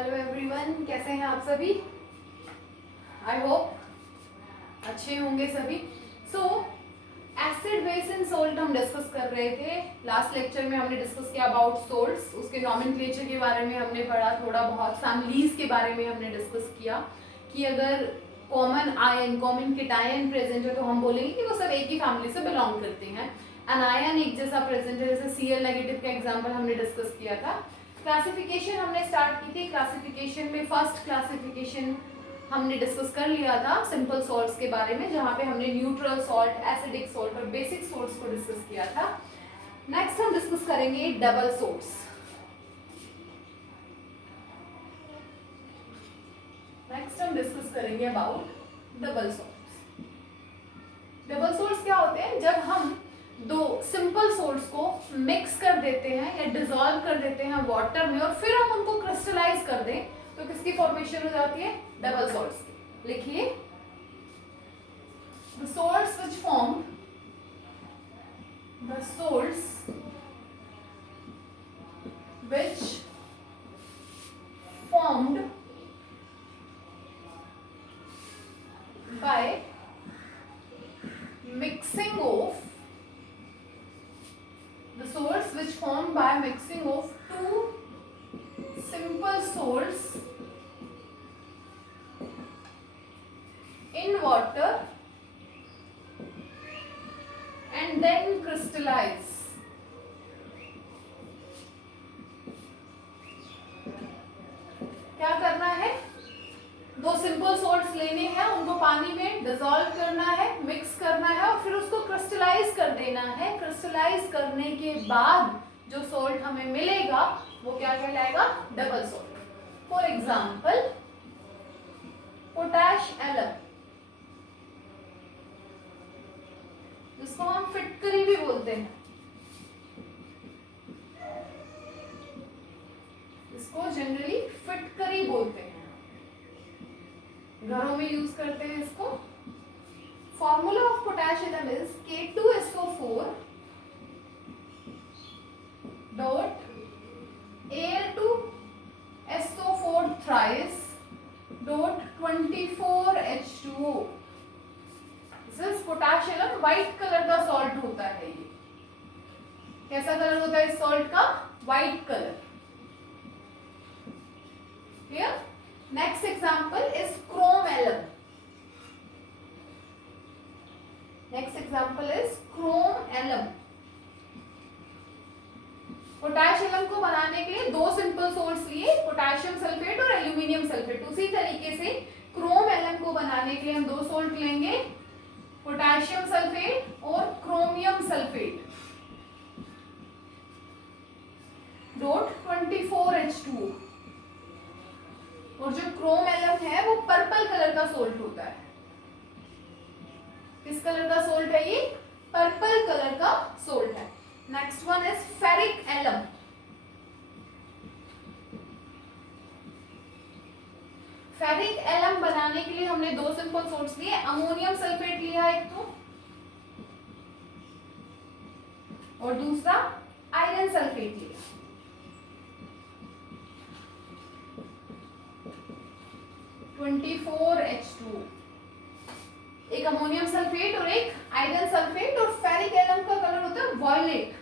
Hello everyone, कैसे हैं आप सभी? आई होप अच्छे होंगे सभी। सो एसिड बेस एंड सोल्ट हम डिस्कस कर रहे थे। लास्ट लेक्चर में हमने डिस्कस किया अबाउट सोल्ट्स, उसके नॉमेनक्लेचर के बारे में हमने पढ़ा, थोड़ा बहुत फैमिलीज के बारे में हमने डिस्कस किया कि अगर common ion common cation present है तो हम बोलेंगे कि वो सब एक ही फैमिली से बिलोंग करते हैं। अनायन एक जैसा प्रेजेंट है, जैसे Cl नेगेटिव का एग्जाम्पल हमने डिस्कस किया था। क्लासिफिकेशन हमने स्टार्ट की थी। क्लासिफिकेशन में फर्स्ट क्लासिफिकेशन हमने डिस्कस कर लिया था सिंपल सॉल्ट्स के बारे में, जहां पे हमने न्यूट्रल सॉल्ट, एसिडिक सॉल्ट और बेसिक सॉल्ट्स को डिस्कस किया था। नेक्स्ट हम डिस्कस करेंगे डबल सॉल्ट्स। नेक्स्ट हम डिस्कस करेंगे about double salts. Double salts क्या होते हैं? जब हम दो सिंपल सॉल्ट्स को मिक्स कर देते हैं या डिसॉल्व कर देते हैं वाटर में और फिर हम उनको क्रिस्टलाइज कर दें तो किसकी फॉर्मेशन हो जाती है? डबल सॉल्ट्स की। लिखिए, the salts which form the salts which formed by mixing of the salts which formed by mixing of two simple salts in water and then crystallize. क्या करना है? दो सिंपल सॉल्ट्स लेने हैं, उनको पानी में डिसॉल्व करना है, मिक्स करना है और फिर उसको क्रिस्टलाइज कर देना है। क्रिस्टलाइज करने के बाद जो सॉल्ट हमें मिलेगा वो क्या कहलाएगा? Double salt. For example potash alum, जिसको हम फिटकरी भी बोलते हैं, इसको जनरली फिटकरी बोलते हैं, घरों में यूज करते हैं इसको। Formula of potash alum is K2SO4 dot Al2SO4 thrice dot 24H2O। This is potash alum. White colour का सॉल्ट होता है ये। कैसा कलर होता है इस सॉल्ट का? White colour. Clear? Next example is chrome alum. Next example is chrome alum. Potash alum को बनाने के लिए दो सिंपल सॉल्ट्स लिए, पोटेशियम सल्फेट और एल्यूमिनियम सल्फेट। उसी तरीके से क्रोम एलम को बनाने के लिए हम दो सॉल्ट लेंगे, पोटेशियम सल्फेट और क्रोमियम सल्फेट डॉट 24H2O। और जो क्रोम एलम है वो पर्पल कलर का सोल्ट होता है। किस कलर का सोल्ट है ये? पर्पल कलर का सोल्ट है। Next one is ferric alum. Ferric alum बनाने के लिए हमने दो सिंपल सोल्ट्स लिए, अमोनियम सल्फेट लिया एक तो, और दूसरा आयरन सल्फेट लिया। H2O, एक अमोनियम सल्फेट और एक आयरन सल्फेट। और फेरिक एलम का कलर होता है violet.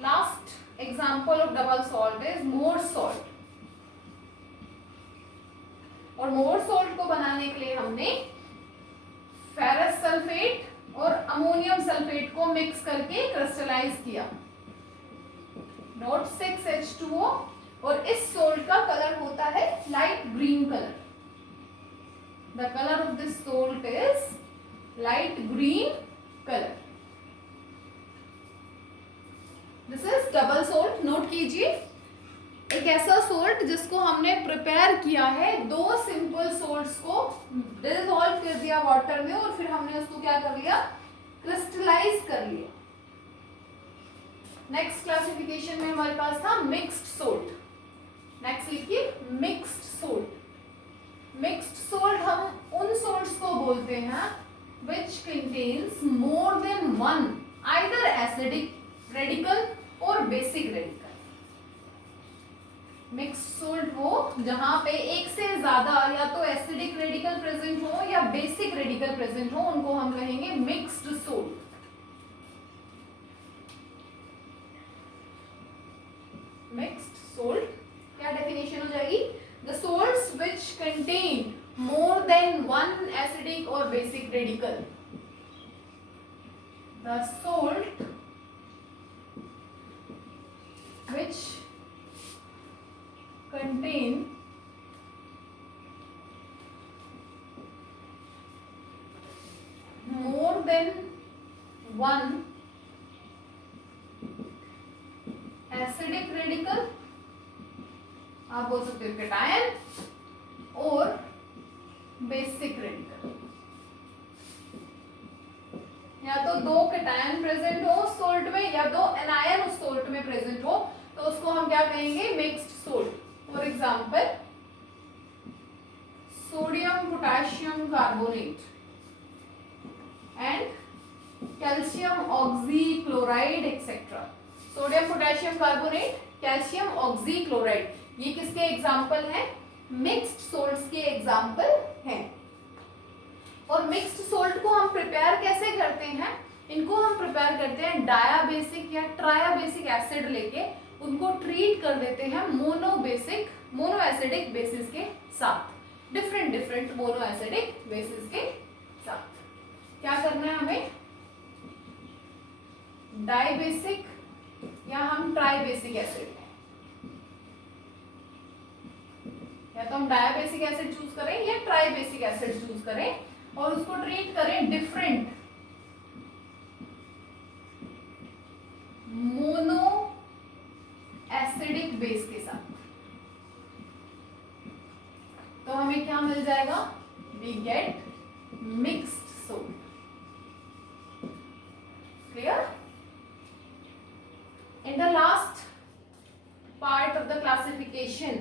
Last example of double salt is Mohr's salt. और मोर्स सॉल्ट को बनाने के लिए हमने फेरस सल्फेट और अमोनियम सल्फेट को मिक्स करके क्रिस्टलाइज किया, नोट 6H2O। और इस सोल्ट का कलर होता है light green colour. The colour of this salt is light green colour. This is double salt. Note कीजिए, एक ऐसा सोल्ट जिसको हमने प्रिपेयर किया है, दो सिंपल सोल्ट्स को डिसॉल्व कर दिया वाटर में और फिर हमने उसको क्या कर लिया? क्रिस्टलाइज कर लिया। नेक्स्ट क्लासिफिकेशन में हमारे पास था मिक्स्ड सोल्ट। नेक्स्ट लिखिए, मिक्स्ड सोल्ट। मिक्स्ड सोल्ट हम उन सोल्ट्स को बोलते हैं which contains more than one either acidic radical or basic radical। हो जहां पे एक से ज्यादा या तो एसिडिक रेडिकल प्रेजेंट हो या बेसिक रेडिकल प्रेजेंट हो, उनको हम कहेंगे मिक्स्ड सोल्ट। मिक्स्ड सोल्ट क्या डेफिनेशन हो जाएगी? The salts which contain more than one acidic और basic radical. The salt which contain more than one acidic radical, आप बोल सकते हो कैटायन, और बेसिक रेडिकल। या तो दो कैटायन प्रेजेंट हो सोल्ट में या दो एनायन उस सोल्ट में प्रेजेंट हो, तो उसको हम क्या कहेंगे? Mixed salt. For example sodium potassium carbonate and calcium oxychloride etcetera. Sodium potassium carbonate, calcium oxychloride, ये किसके एग्जाम्पल हैं? मिक्स्ड सोल्ट्स के एग्जाम्पल हैं। और मिक्स्ड सोल्ट को हम प्रिपेयर कैसे करते हैं? इनको हम प्रिपेयर करते हैं डायाबेसिक या ट्रायाबेसिक एसिड लेके, उनको ट्रीट कर देते हैं मोनो एसिडिक बेसिस के साथ, डिफरेंट मोनो एसिडिक बेसिस के साथ। क्या करना है हमें? डाइबेसिक या हम ट्राइबेसिक एसिड, या तो हम डायाबेसिक एसिड चूज करें या ट्राइबेसिक एसिड चूज करें, और उसको ट्रीट करें डिफरेंट मोनो एसिडिक बेस के साथ, तो हमें क्या मिल जाएगा? We get mixed salt. Clear? In the last part of the classification,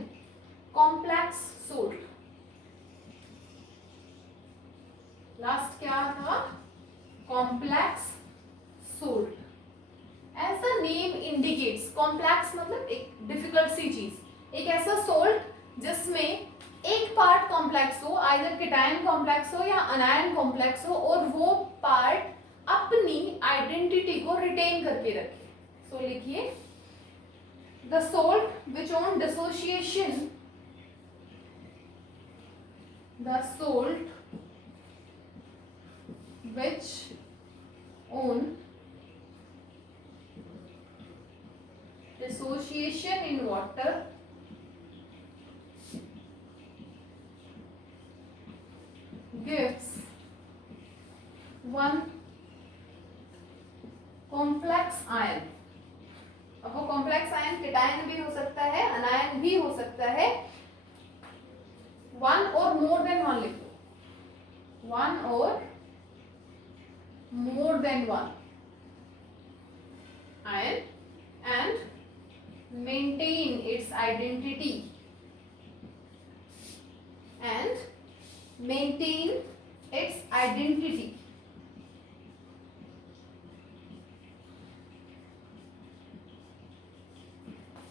complex salt. Last क्या था? Complex salt. As the name indicates, complex मतलब एक डिफिकल्ट सी चीज, एक ऐसा सोल्ट जिसमें एक पार्ट कॉम्प्लेक्स हो, आइदर केटायन कॉम्प्लेक्स हो या अनायन कॉम्प्लेक्स हो, और वो पार्ट अपनी आइडेंटिटी को रिटेन करके रखे। सो लिखिए, the salt which on dissociation, the salt which on dissociation in water gives one complex ion। अब वो कॉम्प्लेक्स आयन केटायन भी हो सकता है, अनायन भी हो सकता है, वन और मोर देन वन लिखो, वन और more than one ion, and maintain its identity,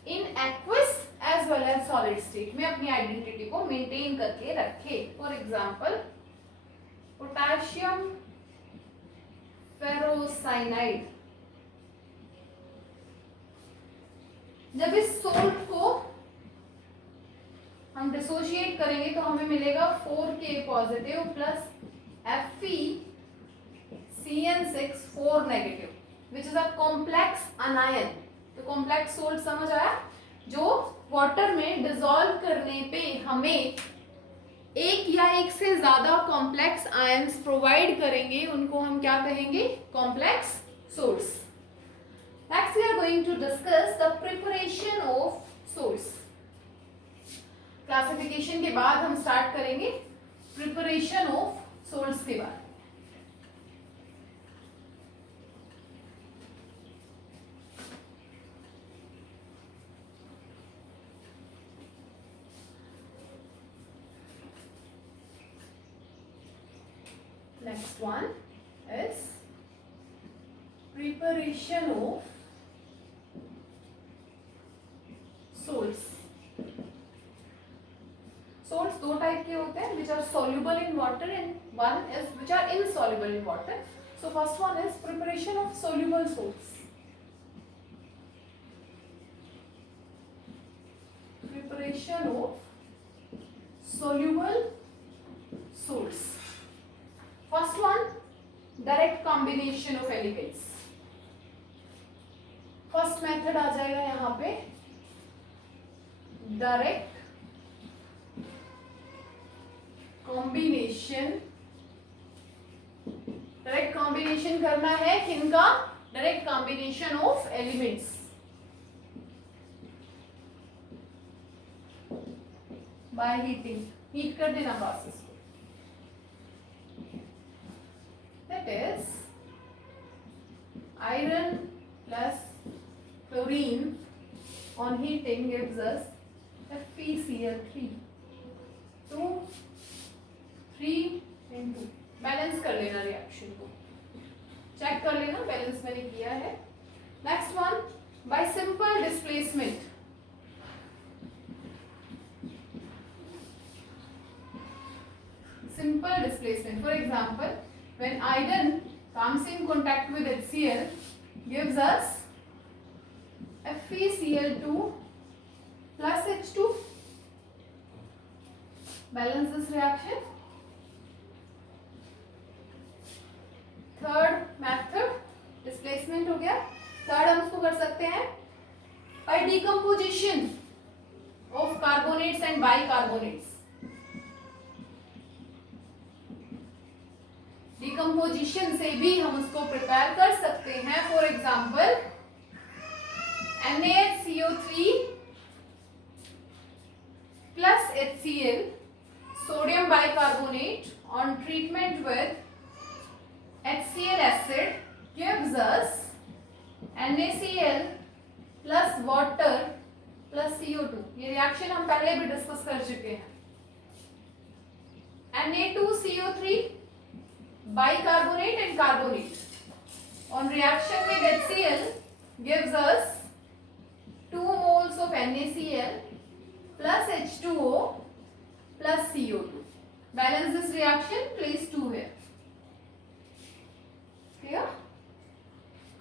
in aqueous as well as solid state में अपनी आइडेंटिटी को मेंटेन करके रखे। फॉर एग्जाम्पल पोटेशियम फेरोसाइनाइड, जब इस सोल्ट को हम डिसोशिएट करेंगे तो हमें मिलेगा 4K positive plus FeCN6 4 negative, which is a complex अनायन। तो कॉम्प्लेक्स सोल्ट समझ आया? जो वाटर में डिसॉल्व करने पे हमें एक या एक से ज्यादा कॉम्प्लेक्स आयंस प्रोवाइड करेंगे, उनको हम क्या कहेंगे? Complex salts. Next we are going to discuss the preparation of salts. Classification के बाद हम स्टार्ट करेंगे प्रिपरेशन ऑफ सोल्ट्स के बाद। Next one is preparation of salts. दो टाइप के होते हैं, which are soluble in water and one is which are insoluble in water. So first one is preparation of soluble salts. Preparation of soluble salts. First one, direct combination of elements. First method आ जाएगा यहाँ पे direct combination. Direct combination करना है किनका? Direct combination of elements by heating. Heat कर देना बस इसको. That is iron plus chlorine on heating gives us FeCl3. 2 3 and 2. Balance कर लेना रिएक्शन को, चेक कर लेना बैलेंस मैंने किया है. Next one, bye simple displacement. Simple displacement. For example, when iron comes in contact with HCl, gives us FeCl2 plus H2. Balance this reaction. Third method displacement हो गया. थर्ड हम उसको कर सकते हैं by decomposition of carbonates and bicarbonates. Decomposition से भी हम उसको प्रिपेयर कर सकते हैं. For example NaHCO3 plus HCl sodium bicarbonate on treatment with HCl acid gives us NaCl plus water plus CO2. ये रिएक्शन हम पहले भी डिस्कस कर चुके हैं. Na2CO3 bicarbonate and carbonate on reaction with HCl gives us 2 moles of NaCl plus H2O plus CO2. Balance this reaction, place 2 here. Clear?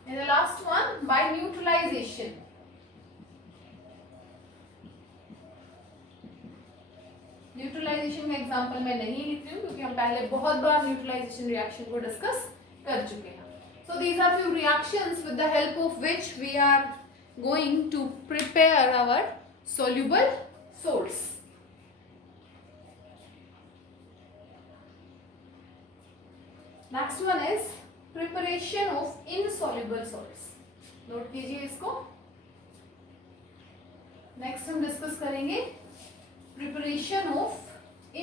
And the last one, by neutralization. Neutralization का example मैं नहीं लिख रही हूँ क्योंकि हम पहले बहुत बार न्यूट्रलाइजेशन रिएक्शन को डिस्कस कर चुके हैं. So these are few reactions with the help of which we are going to prepare our soluble salts. Next one is preparation of insoluble salts. Note कीजिए इसको. नेक्स्ट हम डिस्कस करेंगे preparation of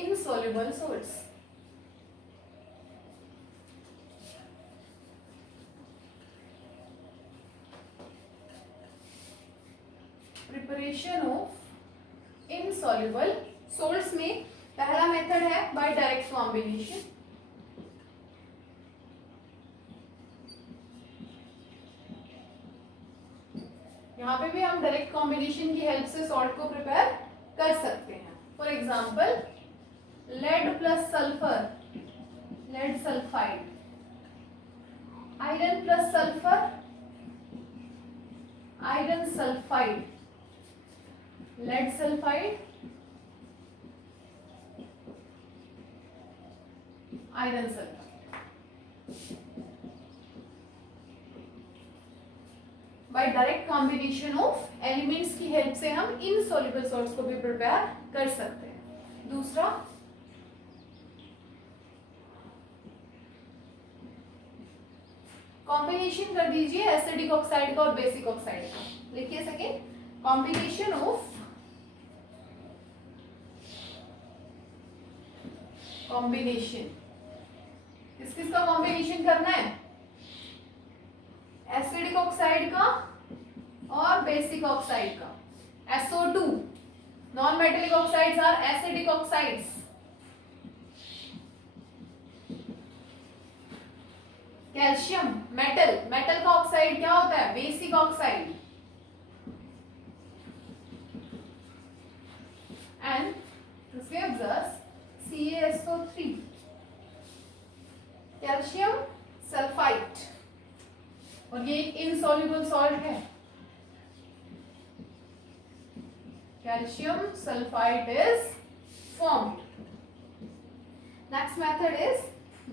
insoluble salts. Preparation of insoluble salts में पहला method है bye direct combination. यहाँ पे भी हम डायरेक्ट कॉम्बिनेशन की हेल्प से सॉल्ट को प्रिपेयर कर सकते हैं. For example lead plus sulphur, lead sulphide. Iron plus sulphur, iron sulphide. lead sulfide, iron sulfide. By direct combination of elements की हेल्प से हम इनसॉल्युबल सॉल्ट्स को भी प्रिपेयर कर सकते हैं. दूसरा कॉम्बिनेशन कर दीजिए एसिडिक ऑक्साइड का और बेसिक ऑक्साइड का. लिखिए सेकेंड, कॉम्बिनेशन ऑफ कॉम्बिनेशन. किस किस का कॉम्बिनेशन करना है? एसिडिक ऑक्साइड का और बेसिक ऑक्साइड का. SO2 non metallic oxides are acidic oxides. Calcium metal, metal का ऑक्साइड क्या होता है? Basic oxide. And this gives us ये इनसॉल्युबल सॉल्ट है, calcium sulphide is formed. Next method is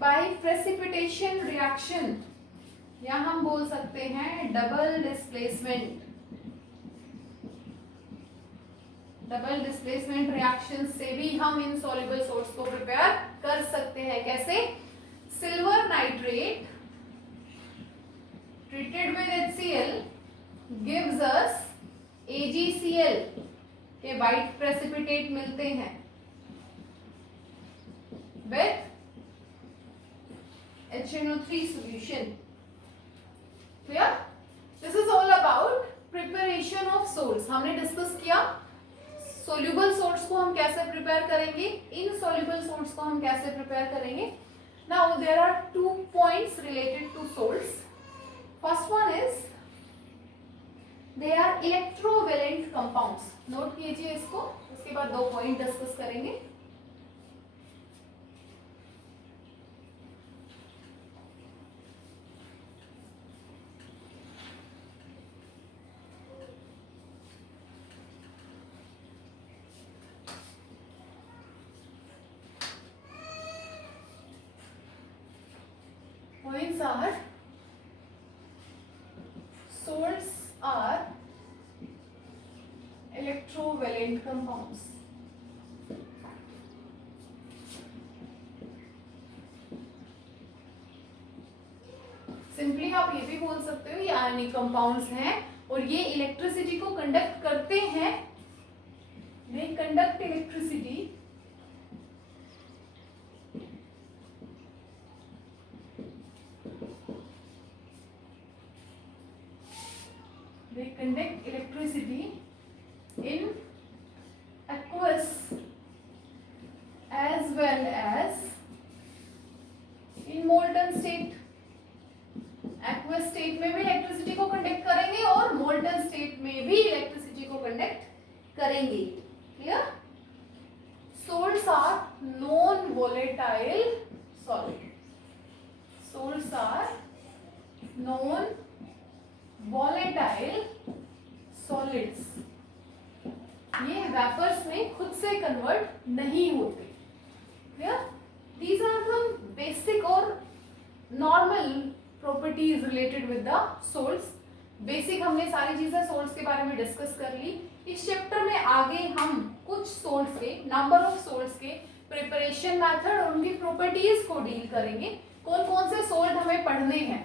by precipitation reaction, या हम बोल सकते हैं double displacement. Double displacement reaction से भी हम इनसॉल्युबल सोल्ट्स को प्रिपेयर कर सकते हैं। कैसे? Silver nitrate treated with HCl gives us AgCl के वाइट प्रेसिपिटेट मिलते हैं with HNO3 solution. Clear? This is all about preparation of salts. हमने डिस्कस किया सोल्यूबल सोल्ट्स को हम कैसे प्रिपेयर करेंगे, इनसॉल्युबल सोल्ट्स को हम कैसे प्रिपेयर करेंगे। Now there are 2 points related to salts. First one is they are electrovalent compounds. Note कीजिए इसको, उसके बाद 2 पॉइंट डिस्कस करेंगे। Points are salts are electrovalent compounds. Simply आप ये भी बोल सकते हो ये आयनिक कंपाउंड्स हैं और ये इलेक्ट्रिसिटी को कंडक्ट करते हैं। They conduct electricity in aqueous as well as in molten state. Aqueous state में भी इलेक्ट्रिसिटी को कंडक्ट करेंगे और मोल्टन स्टेट में भी इलेक्ट्रिसिटी को कंडक्ट करेंगे। Clear? Salts are non volatile solid. Salts are non volatile solids. ये वेपर्स में खुद से कन्वर्ट नहीं होते। Clear? These are some basic और normal properties related with the salts. Basic हमने सारी चीजें सोल्ट्स के बारे में डिस्कस कर ली। इस चैप्टर में आगे हम कुछ सोल्ट्स के, नंबर ऑफ सोल्ट्स के प्रिपरेशन मेथड और उनकी प्रॉपर्टीज को डील करेंगे। कौन कौन से सोल्ट हमें पढ़ने हैं